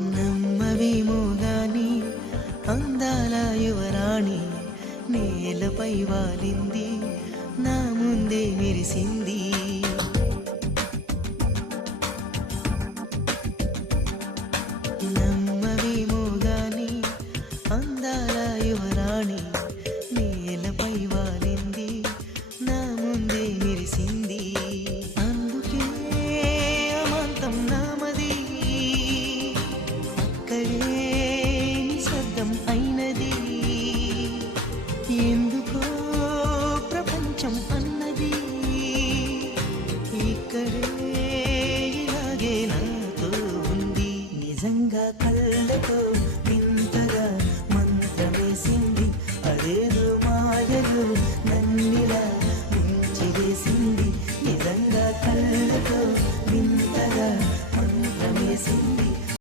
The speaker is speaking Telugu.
నమ్మవేమో గాని అందాల యువరాణి నేలపై వాలింది, నా ముందే మెరిసింది. నమ్మవేమో గాని అందాల యువరాణి నేలపై వాలింది, నా ముందే మెరిసింది. అందుకే అమాంతం నామది, అక్కడే నిశ్శబ్దం అయినది. ఎందుకో ప్రపంచం అన్నది ఇక్కడే ఇలాగే నాతో ఉంది. నిజంగా కళ్ళతో వింతగా మంత్రమేసింది, అదేదో మాయలు నన్నిలా ముంచివేసింది. నిజంగా కళ్ళతో వింతగా మంత్రమేసింది,